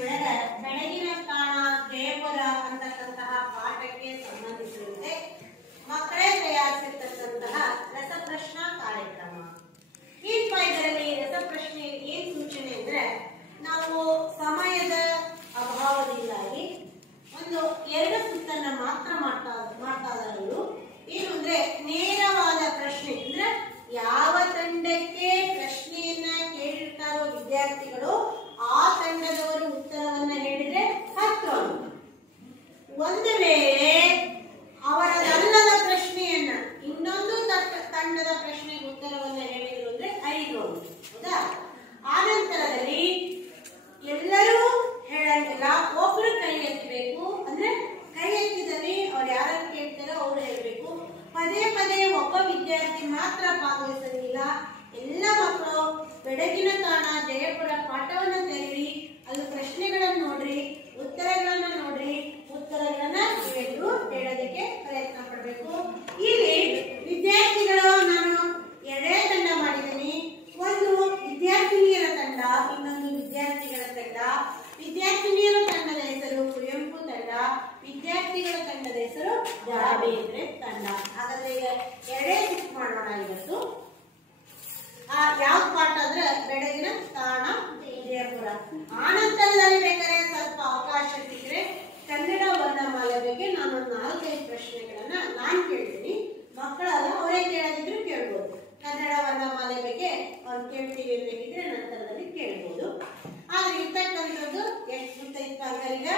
ಒಳಗ ಬೆಳಗಿನ ತಾಣ ಜಯಪುರ ಅಂತಕ್ಕಂತಹ ಪಾಠಕ್ಕೆ ಸಂಬಂಧಿಸಿದಂತೆ ಮಕ್ಕಳೇ ತಯಾರಿಸಿರ್ತಕ್ಕಂತಹ ರಸಪ್ರಶ್ನಾ ಕಾರ್ಯಕ್ರಮ. ಏನಪ್ಪ ಇದರಲ್ಲಿ ರಸಪ್ರಶ್ನೆ ಏನ್ ಸೂಚನೆ ಅಂದ್ರೆ, ನಾವು ಸಮಯದ ಅಭಾವದಿಂದಾಗಿ ಒಂದು 2 ಸುತ್ತನ್ನ ಮಾತ್ರ ಮಾಡ್ತಾ ಇರೋದು. ಏನು ಅಂದ್ರೆ ನೇರವಾದ ಪ್ರಶ್ನೆ ಅಂದ್ರೆ ಯಾವ ತಂಡಕ್ಕೆ ಪ್ರಶ್ನೆಯನ್ನ ಕೇಳಿರ್ತಾರೋ ವಿದ್ಯಾರ್ಥಿಗಳು ಆ ತಂಡದವರು ಉತ್ತರವನ್ನ ಹೇಳಿದ್ರೆ 10 ಅಂಕ. ಒಂದು ವೇಳೆ ಅವರದಲ್ಲದ ಪ್ರಶ್ನೆಯನ್ನ ಇನ್ನೊಂದು ತಂಡದ ಪ್ರಶ್ನೆಗೆ ಉತ್ತರವನ್ನ ಹೇಳಿದ್ರು ಅಂದ್ರೆ 5 ಅಂಕ. ಹೌದಾ? ಆನಂತರದಲ್ಲಿ ಎಲ್ಲರೂ ಹೇಳಂಗಿಲ್ಲ, ಒಬ್ರು ಕೈ ಎತ್ತಬೇಕು. ಅಂದ್ರೆ ಕೈ ಎತ್ತಿದಲ್ಲಿ ಅವ್ರು ಯಾರನ್ನು ಕೇಳ್ತಾರೋ ಅವ್ರು ಹೇಳ್ಬೇಕು. ಪದೇ ಪದೇ ಒಬ್ಬ ವಿದ್ಯಾರ್ಥಿ ಮಾತ್ರ ಭಾಗವಹಿಸಂಗಿಲ್ಲ. ಎಲ್ಲ ಮಕ್ಕಳು ಬೆಳಗಿನ ತಾಣ ಜಯಪುರ ಪಾಠವನ್ನ ತೆರೆಯಿರಿ, ಅಲ್ಲಿ ಪ್ರಶ್ನೆಗಳನ್ನ ನೋಡ್ರಿ, ಉತ್ತರಗಳನ್ನ ನೋಡ್ರಿ, ಉತ್ತರಗಳನ್ನ ಹೇಳೋದಕ್ಕೆ ಪ್ರಯತ್ನ ಪಡಬೇಕು. ಇಲ್ಲಿ ವಿದ್ಯಾರ್ಥಿಗಳು ನಾನು 2 ತಂಡ ಮಾಡಿದ್ದೀನಿ. ಒಂದು ವಿದ್ಯಾರ್ಥಿನಿಯರ ತಂಡ, ಇನ್ನೊಂದು ವಿದ್ಯಾರ್ಥಿಗಳ ತಂಡ. ವಿದ್ಯಾರ್ಥಿನಿಯರ ತಂಡದ ಹೆಸರು ಕುವೆಂಪು ತಂಡ, ವಿದ್ಯಾರ್ಥಿಗಳ ತಂಡದ ಹೆಸರು ದ ರಾ ಬೇಂದ್ರೆ ತಂಡ. ಹಾಗಾದ್ರೆ ಈಗ 2 ಶಿಫ್ಟ್ ಮಾಡೋಣ. ಇವತ್ತು ಯಾವ ಪಾಠ ಅಂದ್ರೆ ಬೆಳಗಿನ ತಾಣ ಜಯಪುರ. ಆನಂತರದಲ್ಲಿ ಬೇಕಾದ್ರೆ ಸ್ವಲ್ಪ ಅವಕಾಶ ಸಿಕ್ಕರೆ ಕನ್ನಡ ವರ್ಣಮಾಲೆ ಬಗ್ಗೆ ನಾನು 4-5 ಪ್ರಶ್ನೆಗಳನ್ನ ನಾನು ಕೇಳ್ತೀನಿ. ಮಕ್ಕಳಲ್ಲ, ಅವರೇ ಕೇಳದಿದ್ರು ಕೇಳ್ಬೋದು. ಕನ್ನಡ ವರ್ಣಮಾಲೆ ಬಗ್ಗೆ ಅವ್ರು ಕೇಳ್ತೀವಿ ಬೇಕಿದ್ರೆ ನಂತರದಲ್ಲಿ ಕೇಳ್ಬೋದು. ಆದ್ರೆ ಇರ್ತಕ್ಕಂಥದ್ದು ಎಷ್ಟು ಸುತ್ತ ಇತ್ತು ಈಗ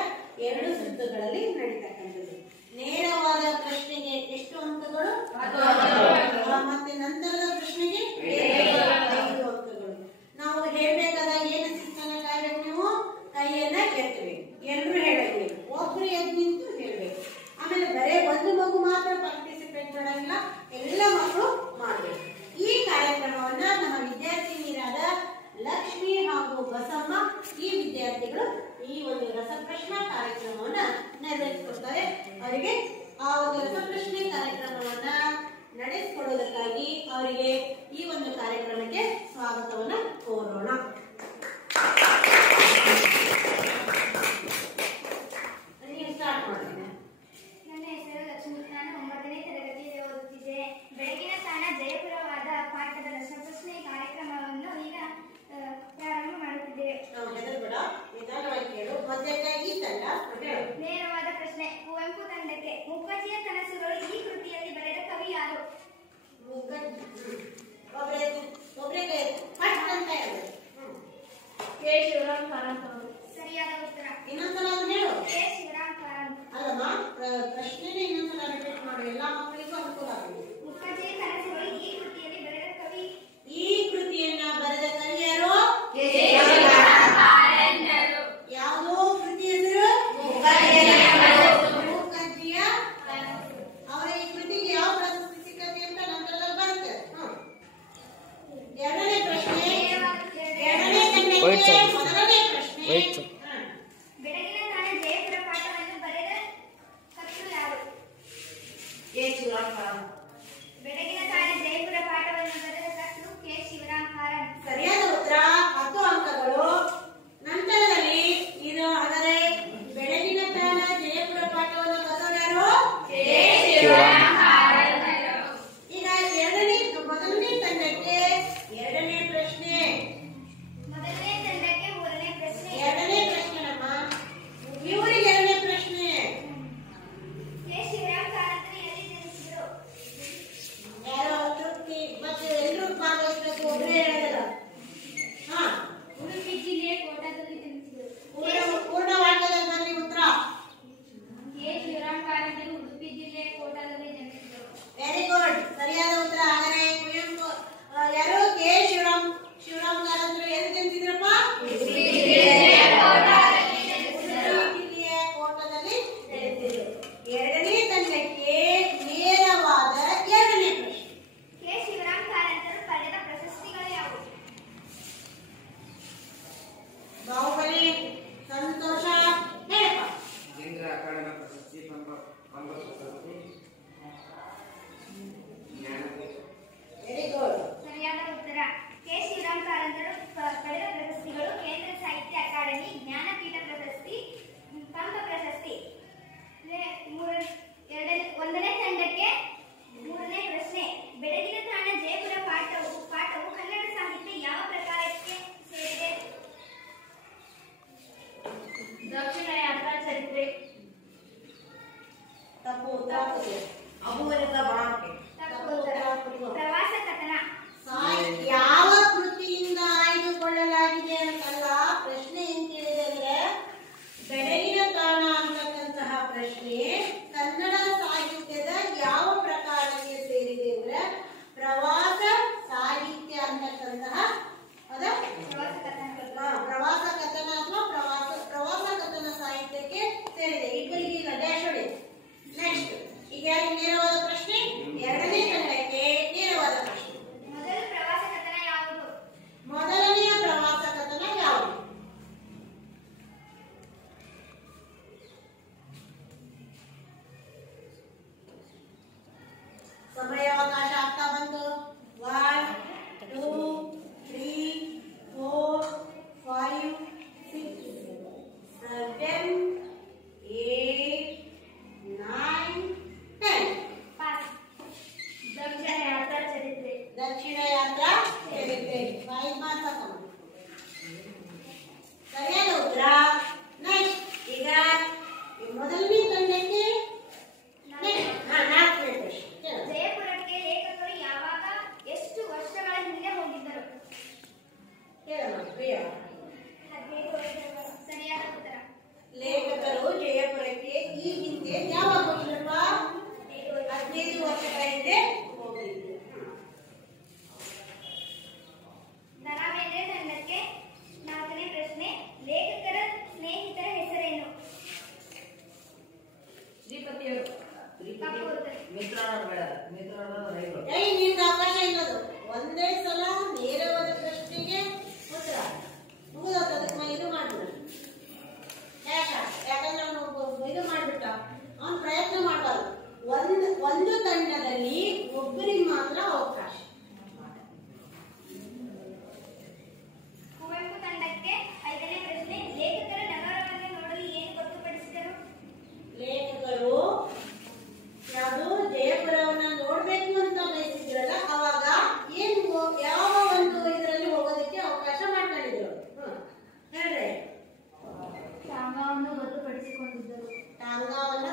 2 ಸುತ್ತುಗಳಲ್ಲಿ ನಡೀತಕ್ಕಂಥದ್ದು. ನೇರವಾದ ಪ್ರಶ್ನೆಗೆ ಎಷ್ಟು ಅಂಕಗಳು? ಮತ್ತೆ ನಂತರದ ಪ್ರಶ್ನೆಗೆ 5 ಅಂಕಗಳು. ನಾವು ಹೇಳ್ಬೇಕಾದಾಗ ಏನು ಶಿಸ್ತನ್ನ ಕಾಯ್ಬೇಕು, ನೀವು ಕೈಯನ್ನ ಎತ್ತಬೇಕು, ಎಲ್ಲರೂ ಹೇಳಬೇಕು, ಒಬ್ರು ಎದ್ದು ನಿಂತು ಹೇಳ್ಬೇಕು. ಆಮೇಲೆ ಬರೇ ಒಂದು ಮಗು ಮಾತ್ರ ಪಾರ್ಟಿಸಿಪೇಟ್ ಮಾಡೋಂಗಿಲ್ಲ, ಎಲ್ಲ ಮಕ್ಕಳು ಮಾಡಬೇಕು. ಈ ಕಾರ್ಯಕ್ರಮವನ್ನ ನಮ್ಮ ವಿದ್ಯಾರ್ಥಿನಿಯರಾದ ಲಕ್ಷ್ಮಿ ಹಾಗೂ ಬಸಮ್ಮ ಈ ವಿದ್ಯಾರ್ಥಿಗಳು ಈ ಒಂದು ರಸಪ್ರಶ್ನಾ ಕಾರ್ಯಕ್ರಮವನ್ನ ನೆರವೇರಿಸಿಕೊಡ್ತಾರೆ. ಅವರಿಗೆ ಆ ಒಂದು ರಸಪ್ರಶ್ನೆ ಕಾರ್ಯಕ್ರಮವನ್ನ ನಡೆಸಿಕೊಡೋದಕ್ಕಾಗಿ ಅವರಿಗೆ ಈ ಒಂದು ಕಾರ್ಯಕ್ರಮಕ್ಕೆ ಸ್ವಾಗತವನ್ನ ಕೋರೋಣ. ನೀವು ಸ್ಟಾರ್ಟ್ ಮಾಡ್ತೀನಿ. ನನ್ನ ಹೆಸರು ಲಕ್ಷ್ಮಿ. ನಾನು 9ನೇ ತರಗತಿಯಲ್ಲಿ ಓದುತ್ತಿದ್ದೆ. ಬೆಳಗಿನ ತಾಣ ಜಯಪುರವಾದ ಪಾಠದ ರಸಪ್ರಶ್ನೆ ಕಾರ್ಯಕ್ರಮವನ್ನು ಈಗ ಪ್ರಾರಂಭ ಮಾಡುತ್ತಿದ್ದೇವೆ. ನೇರವಾದ ಪ್ರಶ್ನೆ. ಕುವೆಂಪು ತಂಡಕ್ಕೆ ಮುಖರ್ಜಿಯ ಕನಸುಗಳು ಈ ಕೃತಿಯಲ್ಲಿ ಬರೆದ ಕವಿ ಯಾರು? ಕೆ. ಶಿವರಾಮ್ ಕಾರಂತ್ ಅವರು. ಸರಿಯಾದ ಉತ್ತರ. ಇನ್ನೊಂದ್ಸಲ ಹೇಳು. ಕೆ. ಶಿವರಾಮ್ ಕಾರಂತ್. ಅಲ್ಲಮ್ಮ, ಪ್ರಶ್ನೆನೇ ಇನ್ನೊಂದ್ಸಲ ರಿಪೀಟ್ ಮಾಡಿ, ಎಲ್ಲಾ ಮಕ್ಕಳಿಗೂ ಅನುಕೂಲ ಆಗಿದೆ. ಮುಖರ್ಜಿಯ ಕನಸುಗಳು ಈ ಕೃತಿಯಲ್ಲಿ ಬರೆದ ಕವಿ? ಈ ಕೃತಿಯನ್ನ ಬರೆದ ಕವಿ ಯಾರು? ಯಾವುದೋ ಕೃತಿ ಹೆಸರು ಮುಖರ್ಜಿಯ. ಅವರ ಈ ಕೃತಿಗೆ ಯಾವ ಪ್ರಶಸ್ತಿ ಸಿಕ್ಕತಿ ಅಂತ ನಂತರದಲ್ಲಿ ಬರುತ್ತೆ. 2ನೇ ಪ್ರಶ್ನೆ. 2ನೇ ತಂಡಕ್ಕೆ ಮೊದಲನೇ ಪ್ರಶ್ನೆ. ಬೆಳಗಿನ ತಾಣ ಜಯಪುರ ಪಾಠವನ್ನು ಬರೆದ ಕರ್ತೃ ಯಾರು? ಕೆ. ಶಿವರಾಮ್ ಕಾರಂತ್. ಬೆಳಗಿನ ತಾಣ ಜಯಪುರ ಪಾಠವನ್ನು ಬರೆದ ಕರ್ತೃ ಕೆ. ಶಿವರಾಮ್ ಕಾರಂತ್. ಸರಿಯಾದ ಉತ್ತರ, 10 ಅಂಕಗಳು. ನಂತರದಲ್ಲಿ ಇದು ಹಾಗಾದ್ರೆ ಬೆಳಗಿನ ತಾಣ ಜಯಪುರ ಪಾಠವನ್ನು ಬರೆದವರು ಈಗ ಮೊದಲನೇ ತಂಡಕ್ಕೆ 2ನೇ ಪ್ರಶ್ನೆ. ಮೊದಲನೇ ತಂಡಕ್ಕೆ 3ನೇ ಪ್ರಶ್ನೆ. 2ನೇ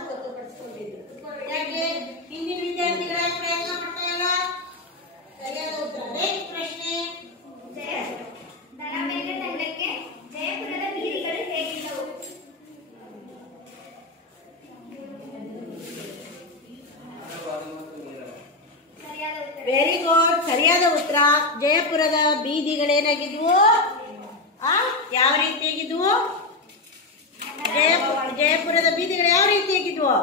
ಗೊತ್ತುಪಡಿಸಿಕೊಂಡಿದ್ದರು. ಯಾಕೆ ಹಿಂದಿನ ವಿದ್ಯಾರ್ಥಿಗಳ ಪ್ರಯತ್ನ ಪಡ್ತಾರಲ್ಲ? ಸರಿಯಾದ ಉತ್ತರ. ನೆಕ್ಸ್ಟ್ ಪ್ರಶ್ನೆ. ದರಾಬೇಂದ್ರೆ ತಂಡಕ್ಕೆ ಜಯಪುರದ ಬೀದಿಗಳು ಹೇಗಿದ್ದವು? ವೆರಿ ಗುಡ್, ಸರಿಯಾದ ಉತ್ತರ. ಜಯಪುರದ ಬೀದಿಗಳೇನಾಗಿದ್ವು? ಯಾವ ರೀತಿಯಾಗಿದ್ವು? ಜಯಪುರದ ಬೀದಿಗಳು ಯಾವ ರೀತಿಯಾಗಿದ್ವು?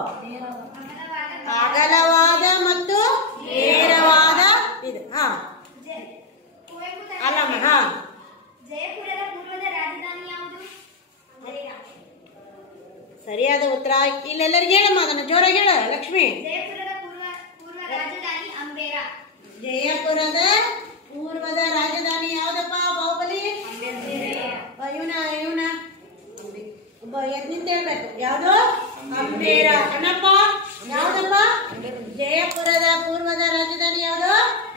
ಅಗಲವಾದ ಮತ್ತು ನೇರವಾದ ಬೀದಿ. ಅಲ್ಲಮ್ಮ. ಜಯಪುರದ ಪೂರ್ವದ ರಾಜಧಾನಿ ಯಾವುದು? ಸರಿಯಾದ ಉತ್ತರ. ಇಲ್ಲೆಲ್ಲರಿಗೆ ಹೇಳಮ್ಮ, ಅದನ್ನ ಜೋರಾಗಿ ಹೇಳ ಲಕ್ಷ್ಮಿ. ಜಯಪುರದ ಪೂರ್ವ ರಾಜಧಾನಿ ಅಂಬೇರ. ಜಯಪುರದ ಪೂರ್ವದ ರಾಜಧಾನಿ ಯಾವ್ದಪ್ಪ? ಬಾಹುಬಲಿ. ಇವನ ನಿಂತ ಹೇಳ್ಬೇಕು. ಯಾವ್ದು? ಅಂಬೇರ. ಅಣ್ಣಪ್ಪ ಯಾವ್ದಪ್ಪ? ಜಯಪುರದ ಪೂರ್ವದ ರಾಜಧಾನಿ ಯಾವ್ದು?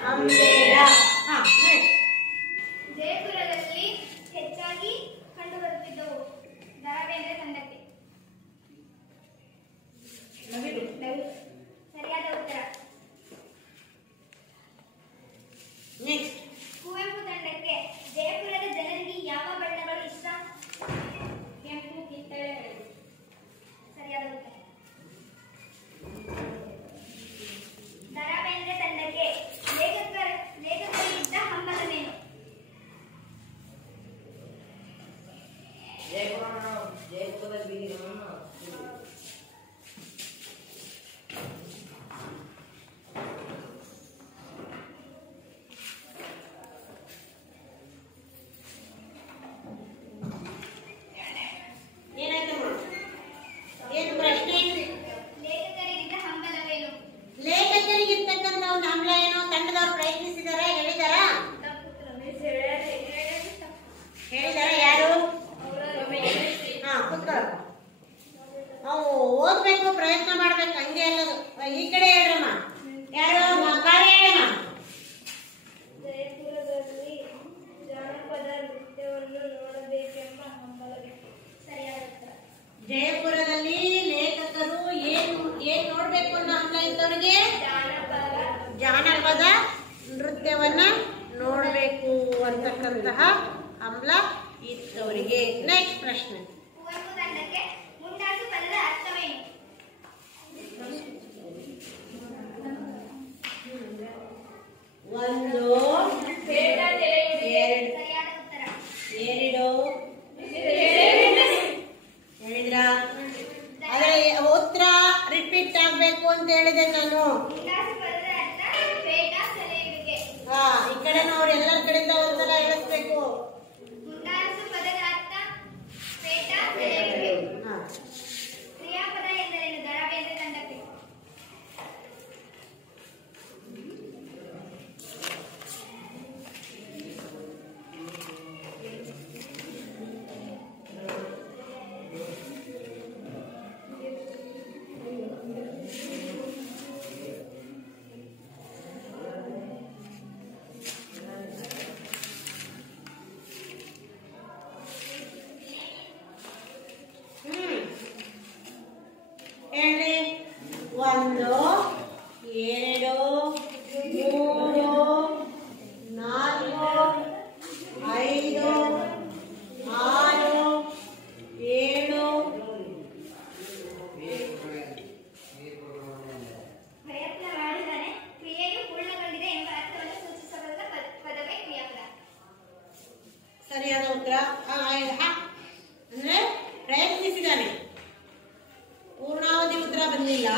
ಅಂಬೇರ. ಜಯಪುರದಲ್ಲಿ ಹೆಚ್ಚಾಗಿ ಕಂಡುಬರುತ್ತಿದ್ದವು ದರಾಬೇಂದ್ರೆ ತಂಡಕ್ಕೆ. ಸರಿಯಾದ ಉತ್ತರ. ನೆಕ್ಸ್ಟ್. ಕುವೆಂಪು ತಂಡಕ್ಕೆ ಜಯಪುರದ ಜನರಿಗೆ ಯಾವ ಬಣ್ಣಗಳು ಇಷ್ಟ? ಕೆಂಪು, ಕಿತ್ತಳೆ, ಹಳದಿ. ಸರಿಯಾದ ಉತ್ತರ. ದರಾಬೇಂದ್ರೆ ತಂಡಕ್ಕೆ ಲೇಖಕರಿದ್ದ ಹಂಬಲವೇನು? ಜಯಪುರದ ಬೀದಿಗಳನ್ನು ಏನು ಪ್ರಶ್ನೆ? ಲೇಖಕರಿಗಿದ್ದ ಹಂಬಲವೇನು? ಲೇಖಕರಿಗಿರ್ತಕ್ಕಂಥ ಒಂದು ಹಂಬಲ ಏನು? ತಂಡದವರು ಪ್ರಯತ್ನಿಸಿದಾರ, ಹೇಳಿದಾರ? ಹೇಳಿದಾರ ಯಾರು? ಕುತ್ಕೊಳ್ಳಪ್ಪ. ನಾವು ಓದ್ಬೇಕು, ಪ್ರಯತ್ನ ಮಾಡ್ಬೇಕು, ಹಂಗೆ ಅಲ್ಲದು. ಈ ಕಡೆ ಹೇಳ್ರಮ್ಮ. ಯಾರು? ಕಾಳಿ ಹೇಳಮ್ಮ. ಜಯಪುರದಲ್ಲಿ ಜಾನಪದ ನೃತ್ಯವನ್ನು ನೋಡಬೇಕೆಂಬ ಹಂಬಲವಿತ್ತು. ಸರಿಯಾದ ಉತ್ತರ. ಜಯಪುರದಲ್ಲಿ ಲೇಖಕರು ಏನ್ ನೋಡ್ಬೇಕು ಅನ್ನೋ ಹಂಬಲ ಇದ್ದವ್ರಿಗೆ? ಜಾನಪದ ನೃತ್ಯವನ್ನ ನೋಡ್ಬೇಕು ಅಂತಕ್ಕಂತಹ ಹಂಬಲ ಇದ್ದವರಿಗೆ. ನೆಕ್ಸ್ಟ್ ಪ್ರಶ್ನೆ. ಕುವೆಂಪು ತಂಡಕ್ಕೆ ಮುಂಡಾಸು ಪದದ ಅರ್ಥವೇನು? ಒಂದು, ಸರಿಯಾದ ಉತ್ತರ. ಎರಡು ಹೇಳಿದ್ರ? ಆದ್ರೆ ಉತ್ತರ ರಿಪೀಟ್ ಆಗ್ಬೇಕು ಅಂತ ಹೇಳಿದೆ ನಾನು. ಮುಂಡಾಸು ಪದದ ಅರ್ಥ ಪೇಟ, ಸೆಲೆಯುವಿಕೆ. ಈ ಕಡೆ ಅವ್ರು ಎಲ್ಲರ ಕಡೆಯಿಂದ ಒಂದ್ಸಲ ಹೇಳಿಸ್ಬೇಕು. ಮುಂಡಾಸು ಪದದ ಅರ್ಥ ಪೇಟ, ಸೆಲೆಯುವಿಕೆ. ಕ್ರಿಯಾಪದ ಎಂದರೇನು ದರಾಬೇಂದ್ರೆ ತಂಡಕ್ಕೆ? ಹೇಳಿ. ಒಂದು, ಎರಡು, ಮೂರು, ನಾಲ್ಕು, ಐದು, ಆರು, ಏಳು. ಪ್ರಯತ್ನ ಮಾಡಿದರೆ ಕ್ರಿಯೆಯು ಪೂರ್ಣಗೊಂಡಿದೆ ಎಂಬ ಅರ್ಥವನ್ನು ಸೂಚಿಸಬಲ್ಲ ಪದವೇ ಕ್ರಿಯಾಪದ. ಸರಿಯಾದ ಉತ್ತರ. ಅಂದ್ರೆ ಪ್ರಯತ್ನಿಸಿದಾನೆ, ಪೂರ್ಣಾವಧಿ ಉತ್ತರ ಬಂದಿಲ್ಲ.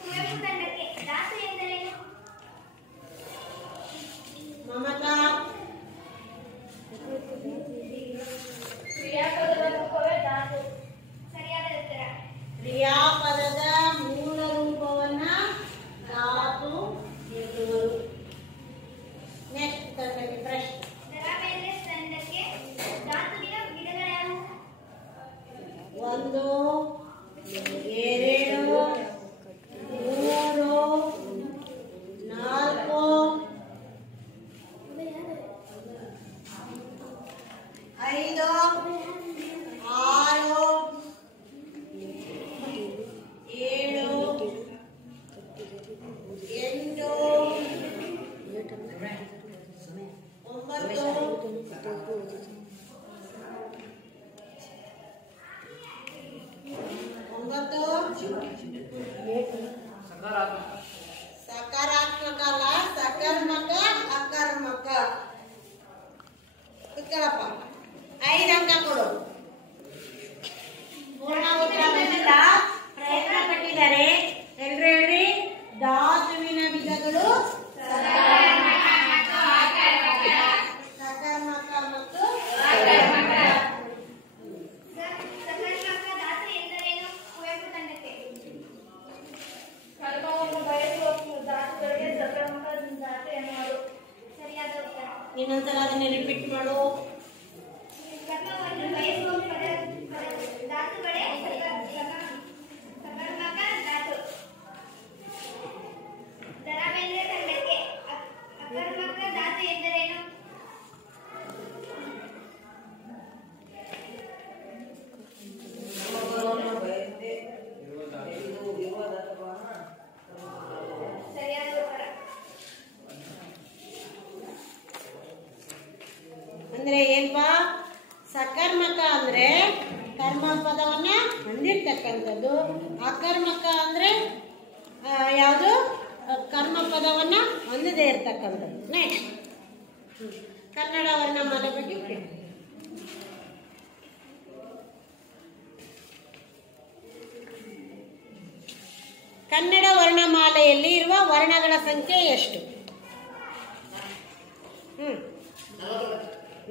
ಕುವೆಂಪು ತಂಡಕ್ಕೆ ದಾಸು ಎಂದರೇನು? ಮಮತಾ. ಕ್ರಿಯಾಪದದ ರೂಪವೇ ದಾಸು. ಸರಿಯಾದ ಉತ್ತರ. ಕ್ರಿಯಾಪದದ ಮೂಲ ರೂಪವನ್ನ ಧಾತು ಎನ್ನುವರು. ನೆಕ್ಸ್ಟ್ ತಂಡಕ್ಕೆ ಪ್ರಶ್ನೆ. ದರಾಬೇಂದ್ರೆ ತಂಡಕ್ಕೆ ಧಾತುವಿನ ವಿಧಗಳ್ಯಾವುವು? ಒಂದು, ಎರಡು, ಮೂರು, ನಾಲ್ಕು, ಐದು, ಆರು, ಕರ್ಮ ಪದವನ್ನ ಹೊಂದಿರ್ತಕ್ಕಂಥದ್ದು. ಅಕರ್ಮಕ ಅಂದ್ರೆ ಯಾವುದು? ಕರ್ಮ ಪದವನ್ನ ಹೊಂದದೇ ಇರ್ತಕ್ಕಂಥದ್ದು. ನೆಕ್ಸ್ಟ್ ಕನ್ನಡ ವರ್ಣಮಾಲೆ ಬಗ್ಗೆ ಕೇಳಿ. ಕನ್ನಡ ವರ್ಣಮಾಲೆಯಲ್ಲಿ ಇರುವ ವರ್ಣಗಳ ಸಂಖ್ಯೆ ಎಷ್ಟು?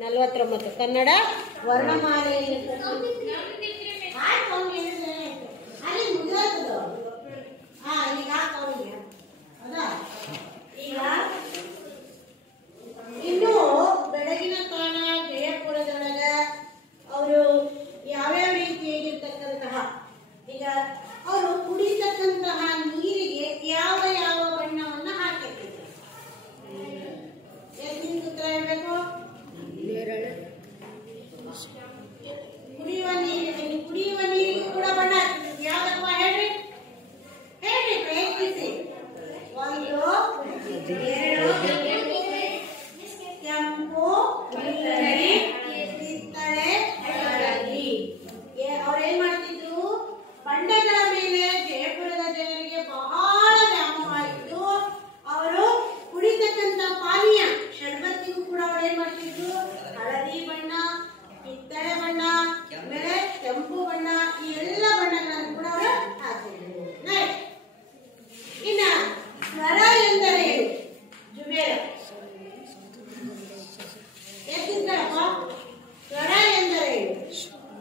49. ಕನ್ನಡ ವರ್ಣಮಾಲೆಯಲ್ಲಿ ಈಗ ಇನ್ನು ಬೆಳಗಿನ ಕಾಣ ಜಯಪುರದೊಳಗ ಅವರು ಯಾವ್ಯಾವ ರೀತಿಯಾಗಿರ್ತಕ್ಕಂತಹ, ಈಗ ಅವರು ಕುಡಿತಕ್ಕಂತಹ ನೀರಿಗೆ ಯಾವ ಯಾವ ಬಣ್ಣವನ್ನ ಹಾಕಿರ್ತಾರೆ? ಎಷ್ಟಿನ ಸೂತ್ರ ಹೇಳ್ಬೇಕು? ಕುಡಿಯುವ ನೀರಿಗೆ ಕೂಡ ಬಣ್ಣ ಹಾಕ್ತಿದ್ರು. ಯಾವ್ದಪ್ಪ ಹೇಳ್ರಿ? ಹೇಳ್ರಿ, ಪ್ರಯತ್ನಿಸಿ. 1 2 ಕೆಂಪು, ನೀಲಿ, ಕಿತ್ತಳೆ, ಹಳದಿ. ಅವ್ರೇನ್ ಮಾಡ್ತಿದ್ರು? ಬಂಡೆಗಳ ಮೇಲೆ ಜಯಪುರದ ಜನರಿಗೆ ಬಹಳ ವ್ಯಾಮೋಹವಾಗಿತ್ತು. ಅವರು ಕುಡಿತಕ್ಕಂತ ಪಾನೀಯ ಶರ್ಬತ್ತಿಗೂ ಕೂಡ ಅವ್ರು ಏನ್ ಮಾಡ್ತಿದ್ರು? ಹಳದಿ ಬಣ್ಣ, ಕಿತ್ತಳೆ ಬಣ್ಣ, ಆಮೇಲೆ ಕೆಂಪು ಬಣ್ಣ, ಈ ಎಲ್ಲ ಬಣ್ಣಗಳನ್ನು ಕೂಡ ಅವರು ಹಾಕಿದ್ರು. ಇನ್ನ ಸ್ವರ ಎಂದರೆ ಜುಬೇರ ಎತ್ತಿದ್ದಾರಪ್ಪ. ಸ್ವರ ಎಂದರೆ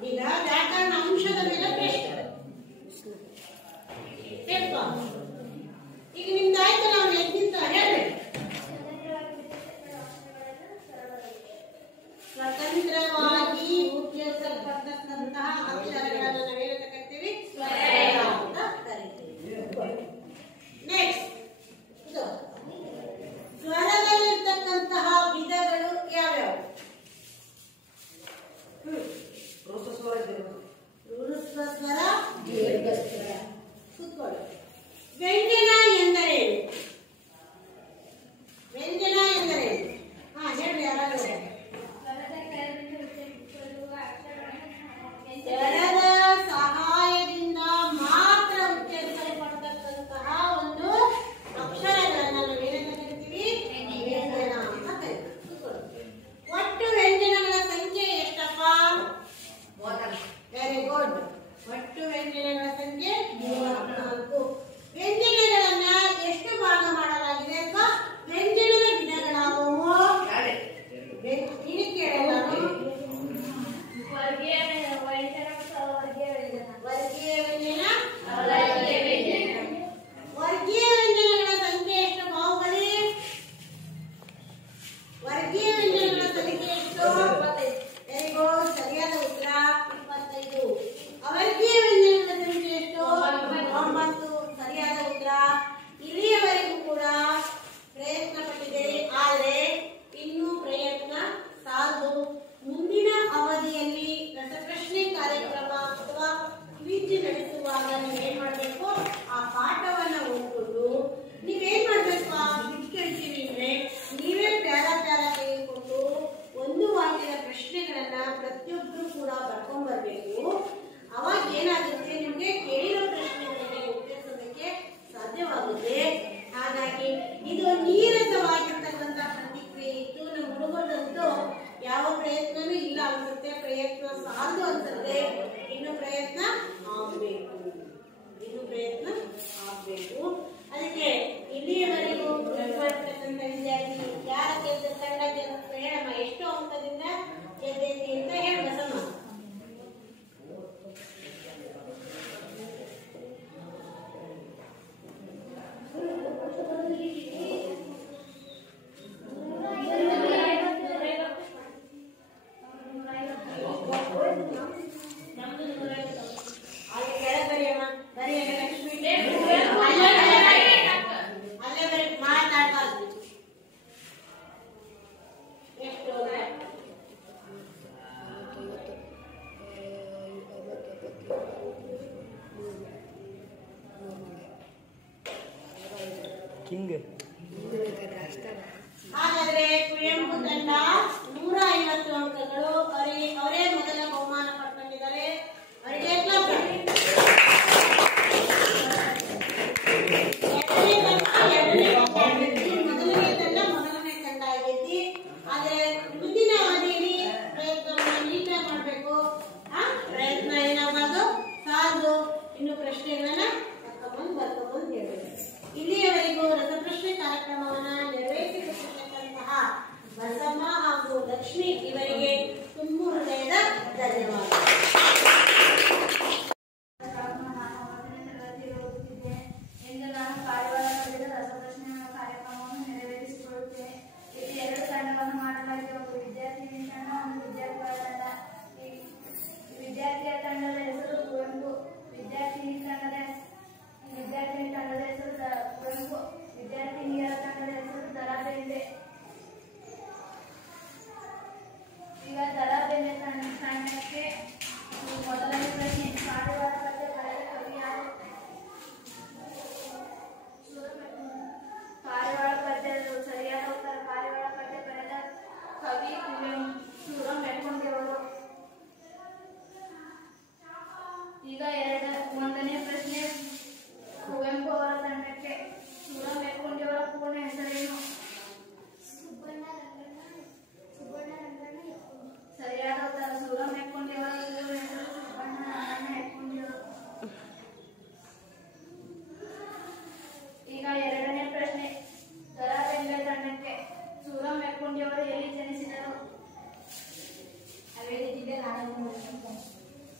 ಈಗ ವ್ಯಾಕರಣ ಅಂಶದ ಮೇಲೆ ಪ್ರಶ್ನೆ ಹೇಳ್ಪ. ಈಗ ನಿಮ್ದಾಯ್ತು, ನಾವು ಎದ್ದಿಂತ ಹೇಳ್ಬೇಕು. ಸ್ವತಂತ್ರವಾಗಿ ಉಚ್ಚರಿಸಲ್ಪಟ್ಟಂತಹ ಅಕ್ಷರಗಳನ್ನು ನಾವೇನಂತ ಕರಿತೀವಿ? ಸ್ವರ ಅಂತ ಕರಿತೀವಿ. ನೆಕ್ಸ್ಟ್ ಸ್ವರದಲ್ಲಿರ್ತಕ್ಕಂತಹ ವಿಧಗಳು ಯಾವ್ಯಾವ? ಋಸ್ವ ಸ್ವರ, ದೀರ್ಘ ಸ್ವರ. ಕೂತ್ಕೊಳ್ಳಿ. ವ್ಯಂಜನ ಎಂದರೇನು? ವ್ಯಂಜನ ಎಂದರೇನು? ಹೇಳ್ರಿ ಯಾರಾದ್ರೂ. ಸ್ವರದ ಸಹಾಯದಿಂದ ಮಾತ್ರ ಉಚ್ಚರಿಸಲ್ಪಡ್ತಕ್ಕಂತಹ ಒಂದು ಅಕ್ಷರಗಳನ್ನು ನಾವೇನಂತ ಕರಿತೀವಿ? ವ್ಯಂಜನ ಅಂತ ಕರಿತೀವಿ. ಒಟ್ಟು ವ್ಯಂಜನಗಳ ಸಂಖ್ಯೆ ಎಷ್ಟಪ್ಪ? Very good. ಒಟ್ಟು ವ್ಯಂಜನಗಳ ಸಂಖ್ಯೆ 34. ವ್ಯಂಜನಗಳನ್ನ ಎಷ್ಟು ಭಾಗ ಮಾಡಲಾಗಿದೆ ಅಥವಾ ವ್ಯಂಜನದ ವಿಧಗಳಾದವು? ಇದಕ್ಕೆ ಕೇಳಲ್ಲ ನಾನು. ವರ್ಗೀಯ ವ್ಯಂಜನ, ವರ್ಗೀಯ ವ್ಯಂಜನಗಳ ಸಂಖ್ಯೆ ಎಷ್ಟು ಬಾಹುಬಲಿ? ವರ್ಗೀಯ ವ್ಯಂಜನಗಳ ಸಂಖ್ಯೆ ಎಷ್ಟು? ವೆರಿ ಗುಡ್, ಸರಿಯಾದ ಉತ್ತರ 25. ಅವರ್ಗೀಯ ವ್ಯಂಜನಗಳ ಸಂಖ್ಯೆ ಎಷ್ಟು? 9. ಸರಿಯಾದ ಉತ್ತರ. ಇಲ್ಲಿಯವರೆಗೂ ಕೂಡ ಪ್ರಯತ್ನ ಪಟ್ಟಿದೆ, ಆದರೆ ಇನ್ನೂ ಪ್ರಯತ್ನ ಸಾಲದು. ಮುಂದಿನ ಅವಧಿಯಲ್ಲಿ ರಸಪ್ರಶ್ನೆ ಕಾರ್ಯಕ್ರಮ ಅಥವಾ ಕ್ವಿಜ್ ನಡೆಸುವಾಗ ನೀವೇನ್ ಮಾಡ್ಬೇಕು? ಆ ಪಾಠವನ್ನ ಓದ್ಕೊಂಡು ನೀವೇನ್ ಮಾಡ್ಬೇಕು? ಆ ಕ್ವಿಜ್ ಕೇಳ್ತೀವಿ ಅಂದ್ರೆ ನೀವೇ ಪ್ಯಾರ ತೆಗೆದುಕೊಂಡು ಒಂದು ವಾಕ್ಯದ ಪ್ರಶ್ನೆಗಳನ್ನ ಪ್ರತಿಯೊಬ್ಬರು ಕೂಡ ಬರ್ಕೊಂಡ್ ಬರ್ಬೇಕು. ಅವಾಗ ಏನಾಗುತ್ತೆ? ನಿಮ್ಗೆ ಕೇಳಿರೋ ಪ್ರಶ್ನೆಗಳಿಗೆ ಉತ್ತರಿಸೋದಕ್ಕೆ ಸಾಧ್ಯವಾಗುತ್ತೆ. ಹಾಗಾಗಿ ಇದು ನೀರಸವಾಗಿರ್ತಕ್ಕಂಥ ಪ್ರತಿಕ್ರಿಯೆ ಇತ್ತು. ನಮ್ಮ ಹುಡುಗರಂತೂ ಯಾವ ಪ್ರಯತ್ನನೂ ಇಲ್ಲ ಅನ್ಸುತ್ತೆ, ಪ್ರಯತ್ನ ಸಾಲದು ಅನ್ಸುತ್ತೆ. ಇನ್ನು ಪ್ರಯತ್ನ ಆಗ್ಬೇಕು, ಅದಕ್ಕೆ ಇಲ್ಲಿಯವರೆಗೂ ಮಾಡ್ತಕ್ಕಂಥ ವಿದ್ಯಾರ್ಥಿ ಯಾರ ತಂಡ ಹೇಳಮ್ಮ, ಎಷ್ಟು ಅಂಕದಿಂದ ಗೆದ್ದೈತಿ ಅಂತ ಹೇಳ ಬಸಮ್ಮ. ಹಾಗಾದ್ರೆ ಕುವೆಂಪು ತಂಡ 150 ಅಂಕಗಳು, ಅವರೇ ಮೊದಲ ಬಹುಮಾನ ಪಡ್ಕೊಂಡಿದ್ದಾರೆ.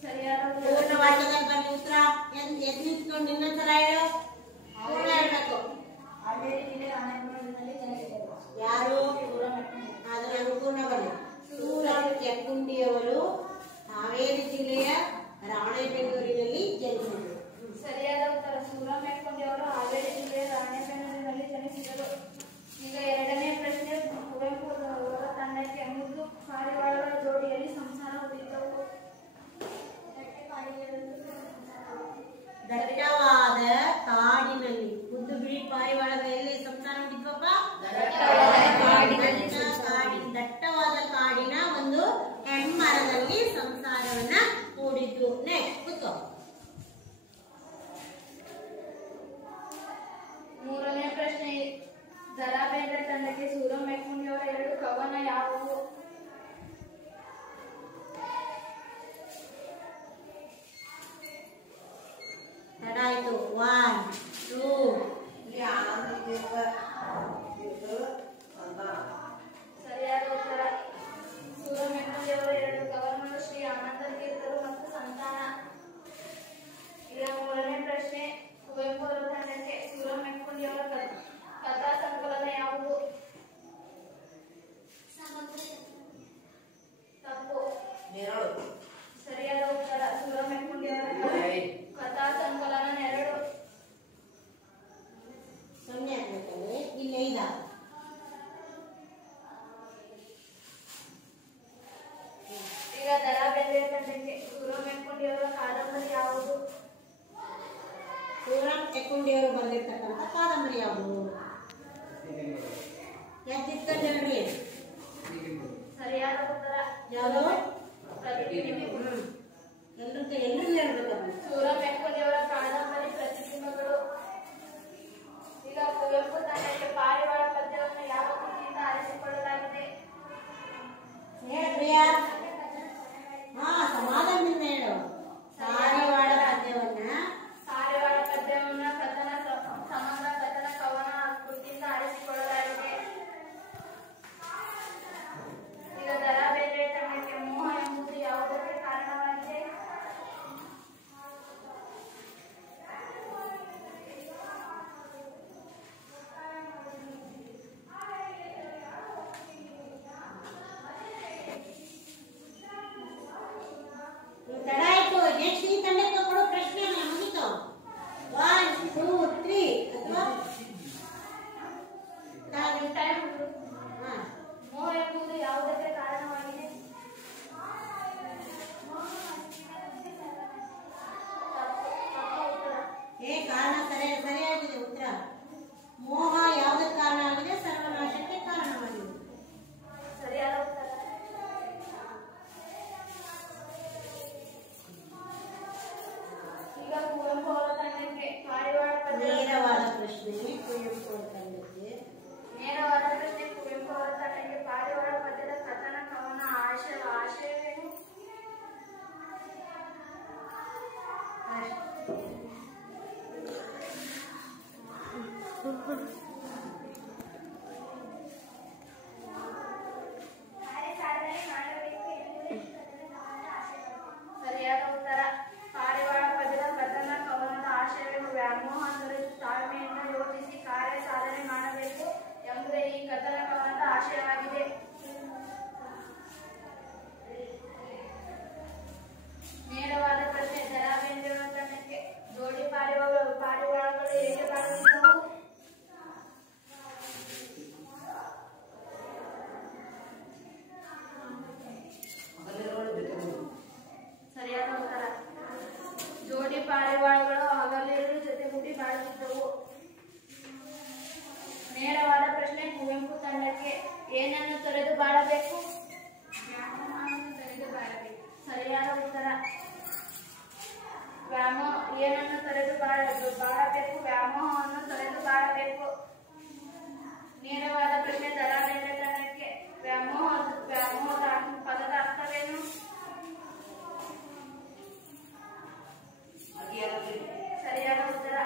ಸರಿಯಾದ ಪೂರ್ಣ ವಾಕ್ಯದಲ್ಲಿ ಬರ್ಲಿ ಉತ್ತರ. ಎದ್ದು ನಿಂತ್ಕೊಂಡು ಇನ್ನೊಂದ್ಸಲ ಹೇಳು. ಪೂರ್ಣ ಹೇಳ್ಬೇಕು. ಯಾರು? ಅದನ್ನ ಅನುಪೂರ್ಣ ಬರಲಿ. ಸೂರಜ್ ಯಕ್ಕುಂಡಿಯವರು ಹಾವೇರಿ ಜಿಲ್ಲೆಯ ರಾಣೆಬೆನ್ನೂರಿನಲ್ಲಿ ಜನಿಸಿದರು. ಸರಿಯಾದ ಉತ್ತರ. ಸೂರಂ ಮೆಕ್ಕೊಂಡಿ ಅವರು ಹಾವೇರಿ ಜಿಲ್ಲೆಯ ರಾಣೆಬೆನ್ನೂರಿನಲ್ಲಿ ಜನಿಸಿದರು. ಈಗ ಎರಡನೇ ಪ್ರಶ್ನೆ. ಕುವೆಂಪು ಅವರ ತಂಡಕ್ಕೆ ಮುದ್ದು ಪಾರಿವಾಳಗಳ ಜೋಡಿಯಲ್ಲಿ ಸಂಸಾರ ಉಳಿದವು. ದಟ್ಟವಾದ ಕಾಡಿನಲ್ಲಿ ಮುದ್ದು ಬಿಳಿ ಪಾರಿವಾಳಗಳಲ್ಲಿ ಸಂಸಾರ ಹೊಂದಿದ್ವಪ್ಪ. ದಟ್ಟವಾದ ಕಾಡಿನ ಒಂದು ಹೆಣ್ಮರದಲ್ಲಿ ಸಂಸಾರವನ್ನ ಹೂಡಿದ್ದು. ನೆಕ್ಸ್ಟ್ ಕೂತ್ಕೋ. ಮೂರನೇ ಪ್ರಶ್ನೆ. ದರಾ ಬೇಂದ್ರೆ ತಂಡಕ್ಕೆ ಸೂರಂ ಮೆಕ್ಕೊಂಡಿ ಅವರ ಎರಡು ಕವನ ಯಾವುವು? ತಡಾಯ್ತು. 1 2 ಸರಿಯಾದ ಉತ್ತರ. ಸೂರಂ ಮೆಕ್ಕೊಂಡಿ ಅವರ ಎರಡು ಕವನಗಳು ಶ್ರೀ ಆನಂದ ತೀರ್ಥರು ಮತ್ತು ಸಂತಾನ. ಈಗ ಮೂರನೇ ಪ್ರಶ್ನೆ. ಕುವೆಂಪು ಅವರ ತಂಡಕ್ಕೆ ಸೂರಂ ಮೆಕ್ಕೊಂಡಿ ಅವರ ಕಥಾ ಸಂಕಲನ ಯಾವುದು? ತಪ್ಪು. ಸರಿಯಾದ ಉತ್ತರ. ಸೂರಂ ಮೆಕ್ಕೊಂಡಿ ಅವರ ಕಥಾ ಸಂಕಲನ ನೆರಳು. 0 ಆಗ್ಬೇಕಂದ್ರೆ ಇಲ್ಲಿ 5. ಈಗ ದರಾ ಬೇಂದ್ರೆ ತಂಡಕ್ಕೆ ಸೂರಂ ಮೆಕ್ಕೊಂಡಿ ಅವರ ಕಾದಂಬರಿ ಯಾವುದು? ಸೂರಂ ಯಕ್ಕುಂಡಿಯವರು ಬರೆದಿರ್ತಕ್ಕಂಥ ಕಾದಂಬರಿ ಯಾವುದು? ಯಾಕಿತ್ಕೊಂಡು ಹೇಳ್ರಿ. ಸರಿಯಾದ ಉತ್ತರ. ಯಾವುದು? ಪ್ರತಿಬಿಂಬ. ಎಲ್ಲರೂ ಹೇಳ್ಬೇಕಮ್ಮ. ಸೂರಂ ಮೆಕ್ಕೊಂಡಿ ಅವರ ಕಾದಂಬರಿ ಪ್ರತಿಬಿಂಬಗಳು. ಈಗ ಕುವೆಂಪು ತಂಡಕ್ಕೆ ಪಾರಿವಾಳ ಪದ್ಯವನ್ನು ಯಾವ ಕೃತಿಯಿಂದ ಆರಿಸಿಕೊಳ್ಳಲಾಗಿದೆ? ಹೇಳ್ರಿಯಾ. ಸಮಾಧಾನದಿಂದ ಹೇಳು. ಪಾರಿವಾಳ ಪದ್ಯವನ್ನ ಕಥನ ಸಮಗ್ರ ಕಥನ ಕವನ ಕೃತಿಯಿಂದ ಆರಿಸಿಕೊಳ್ಳಲಾಗಿದೆ. ಈಗ ದರಾ ಬೇಂದ್ರೆ ತಂಡಕ್ಕೆ ಮೋಹ ಎಂಬುದು ಯಾವುದಕ್ಕೆ ಕಾರಣವಾಗಿದೆ? ತಡಾಯ್ತು. ನೆಕ್ಸ್ಟ್ ಈ ತಂಡಕ್ಕೆ ಕೊಡೋ ಪ್ರಶ್ನೆ ಮುಗಿತು. 1 2 3 ಅಥವಾ ಟೈಮ್. ಮೋಹ ಎಂಬುದು ಯಾವುದಕ್ಕೆ ಕಾರಣವಾಗಿದೆ? ಕಾರಣ ಸರಿಯಾಗಿದೆ ಉತ್ತರ. ಮೋಹ ಯಾವುದಕ್ಕೆ ಕಾರಣ ಆಗಿದೆ? ಸರ್ವನಾಶಕ್ಕೆ ಕಾರಣವಾಗಿದೆ. ಸರಿಯಾದ ಉತ್ತರ. ಈಗ ಕುವೆಂಪು ಅವರ ತಂಡಕ್ಕೆ ಪಾರಿವಾಳ ಪದ್ಯ. ನೇರವಾದ ಪ್ರಶ್ನೆ. ಕುವೆಂಪು ಅವರ ತಂಡಕ್ಕೆ ನೇರವಾದ ಪ್ರಶ್ನೆ. ಕುವೆಂಪು ಅವರ ತಂಡಕ್ಕೆ ಪಾರಿವಾಳ ಪದ್ಯದ ಕಥನ ಕವನ ಆಶಯವೇನು? ಸರಿಯಾದ ಉತ್ತರ. ಪಾರಿವಾಳ ಪದ್ಯದ ಕಥನ ಕವನದ ಆಶಯವೇನು? ವ್ಯಾಮೋಹ ತೊರೆದು ತಾಳ್ಮೆಯಿಂದ ಯೋಚಿಸಿ ಕಾರ್ಯ ಸಾಧನೆ ಮಾಡಬೇಕು ಎಂಬುದೇ ಈ ಕಥನ ಕವನದ ಆಶಯವಾಗಿದೆ. ನೇರವಾದ ಪ್ರಶ್ನೆ. ದರಾ ಬೇಂದ್ರೆ ಅವರ ತಂಡಕ್ಕೆ ಜೋಡಿ ಪಾರಿವಾಳಗಳು ಹೇಗೆ ಬಾಳುತ್ತಿದ್ದವು? ಸರಿಯಾದ ಉತ್ತರ. ಜೋಡಿ ಪಾರಿವಾಳಗಳು ಹಗಲಿರುಳು ಜೊತೆಗೂಡಿ ಬಾಳುತ್ತಿದ್ದವು. ನೇರವಾದ ಪ್ರಶ್ನೆ. ಕುವೆಂಪು ತಂಡಕ್ಕೆ ಏನನ್ನು ತೊರೆದು ಬಾಳಬೇಕು? ವ್ಯಾಮೋಹವನ್ನು ತೊರೆದು ಬಾಳಬೇಕು. ಸರಿಯಾದ ಉತ್ತರ. ಏನನ್ನು ತೊರೆದು ಬಾಳಬೇಕು? ವ್ಯಾಮೋಹವನ್ನು ತೊರೆದು ಬಾಳಬೇಕು. ನೇರವಾದ ಪ್ರಶ್ನೆ. ದರಾ ಬೇಂದ್ರೆ ತಂಡಕ್ಕೆ ವ್ಯಾಮೋಹದ ಪದದ ಅರ್ಥವೇನು? ಸರಿಯಾದ ಉತ್ತರ.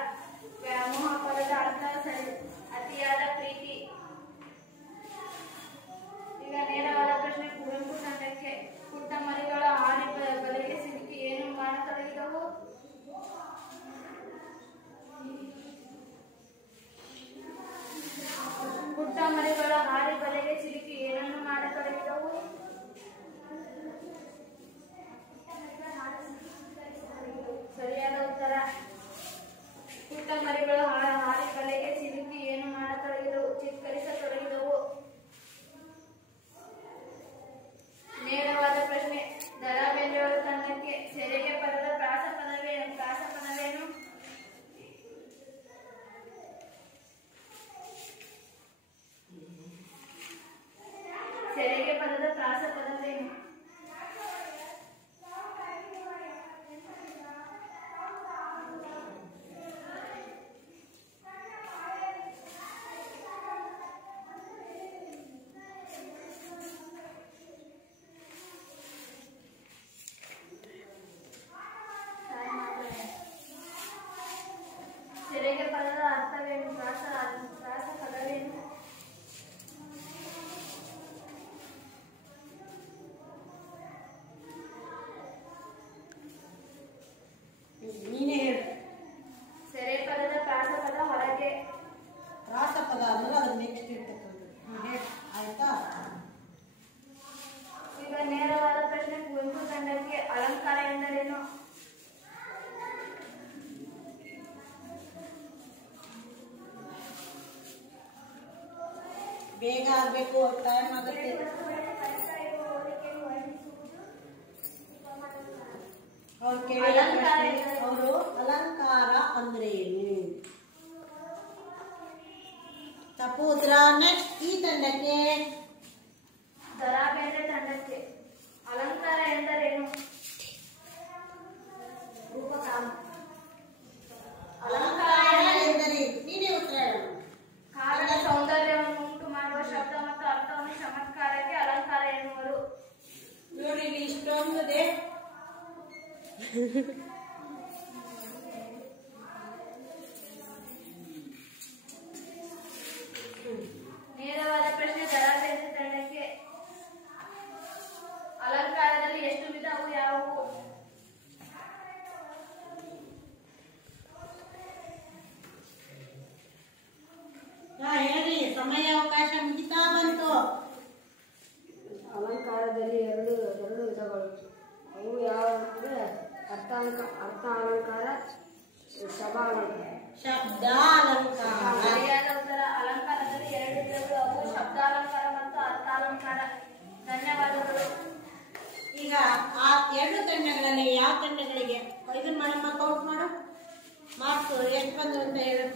ವ್ಯಾಮೋಹ ಪದದ ಅರ್ಥ ಅತಿಯಾದ ಪ್ರೀತಿ. ಈಗ ನೇರವಾದ ಪ್ರಶ್ನೆ. ಕುವೆಂಪು ತಂಡಕ್ಕೆ ಪುಟ್ಟ ಮರಿಗಳ ಹಾಡು ಬೇಗ ಆಗ್ಬೇಕು, ಟೈಮ್ ಆಗುತ್ತೆ. ಅವ್ರು ಕೇಳಿದ ಪ್ರಶ್ನೆ, ಅವರು ಅಲಂಕಾರ ಅಂದ್ರೆ ಏನು? ತಪ್ಪು ಉತ್ತರ. ನೆಕ್ಸ್ಟ್ ಈ ತಂಡಕ್ಕೆ ದರಾ ಬೇಂದ್ರೆ ತಂಡಕ್ಕೆ ಅಲಂಕಾರ ಎಂದರೇನು? ರೂಪಕಾಮ. ಅಲಂಕಾರ ಎಂದರೆ ನೀನೇ ಉತ್ತರ ಹೇಳು. ಕಾರಣ ಸೌಂದರ್ಯವನ್ನು ಉಂಟು ಮಾಡುವ ಶಬ್ದ ಮತ್ತು ಅರ್ಥವನ್ನು ಚಮತ್ಕಾರಕ್ಕೆ ಅಲಂಕಾರ ಎನ್ನುವರು. ನೋಡಿ ಇಲ್ಲಿ ಇಷ್ಟೊಂದಿದೆ. ನೇರವಾದ ಪ್ರಶ್ನೆ ದರಾ ಬೇಂದ್ರೆ ತಂಡಕ್ಕೆ ಅಲಂಕಾರದಲ್ಲಿ ಎಷ್ಟು ವಿಧ, ಅವು ಯಾವುವು? ಹೇಳಿ, ಸಮಯ ಅವಕಾಶ ಮುಗಿತಾ ಬಂತು. ಅಲಂಕಾರದಲ್ಲಿ ಎರಡು ವಿಧಗಳು. ಅವು ಯಾವುದಂದ್ರೆ ಅರ್ಥ ಅಲಂಕಾರ, ಶಬ್ದ ಅಲಂಕಾರ. ಸರಿಯಾದ ಉತ್ತರ. ಅಲಂಕಾರದಲ್ಲಿ ಎರಡು ವಿಧಗಳು, ಅವು ಶಬ್ದಾಲಂಕಾರ ಮತ್ತು ಅರ್ಥಾಲಂಕಾರ. ಧನ್ಯವಾದಗಳು. ಈಗ ಆ ಎರಡು ತಂಡಗಳಲ್ಲಿ ಯಾವ ತಂಡಗಳಿಗೆ ಇದನ್ನ ಮಾಡಮ್ಮ, ಕೌಂಟ್ ಮಾಡು. ಮಾರ್ಕ್ಸ್ ಎಷ್ಟು ಬಂದು ಅಂತ ಹೇಳು.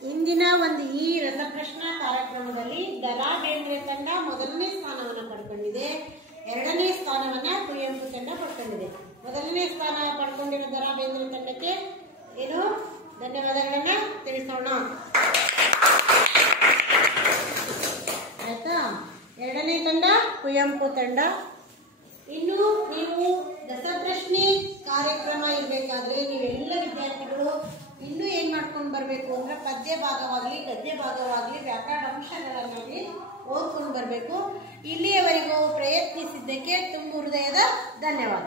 ಇಂದಿನ ಒಂದು ಈ ರಸಪ್ರಶ್ನಾ ಕಾರ್ಯಕ್ರಮದಲ್ಲಿ ದರಾ ಬೇಂದ್ರೆ ತಂಡ ಮೊದಲನೇ ಸ್ಥಾನವನ್ನು ಪಡ್ಕೊಂಡಿದೆ. ಎರಡನೇ ಸ್ಥಾನವನ್ನ ಕುವೆಂಪು ತಂಡ ಪಡ್ಕೊಂಡಿದೆ. ಮೊದಲನೇ ಸ್ಥಾನ ಪಡ್ಕೊಂಡಿರೋ ದರಾ ಬೇಂದ್ರೆ ತಂಡಕ್ಕೆ ಏನು ಧನ್ಯವಾದಗಳನ್ನ ತಿಳಿಸೋಣ. ಆಯ್ತಾ? ಎರಡನೇ ತಂಡ ಕುವೆಂಪು ತಂಡ. ಇನ್ನು ನೀವು ರಸಪ್ರಶ್ನೆ ಕಾರ್ಯಕ್ರಮ ಇರ್ಬೇಕಾದ್ರೆ ನೀವೆಲ್ಲ ವಿದ್ಯಾರ್ಥಿಗಳು ಇನ್ನು ಏನ್ ಮಾಡ್ಕೊಂಡು ಬರ್ಬೇಕು ಅಂದ್ರೆ ಪದ್ಯ ಭಾಗವಾಗ್ಲಿ ಗದ್ಯ ಭಾಗವಾಗ್ಲಿ ವ್ಯಾಕರಣ ಅಂಶಗಳನ್ನಾಗಿ ಓದ್ಕೊಂಡು ಬರ್ಬೇಕು. ಇಲ್ಲಿಯವರೆಗೂ ಪ್ರಯತ್ನಿಸಿದ್ದಕ್ಕೆ ತುಂಬ ಹೃದಯದ ಧನ್ಯವಾದ.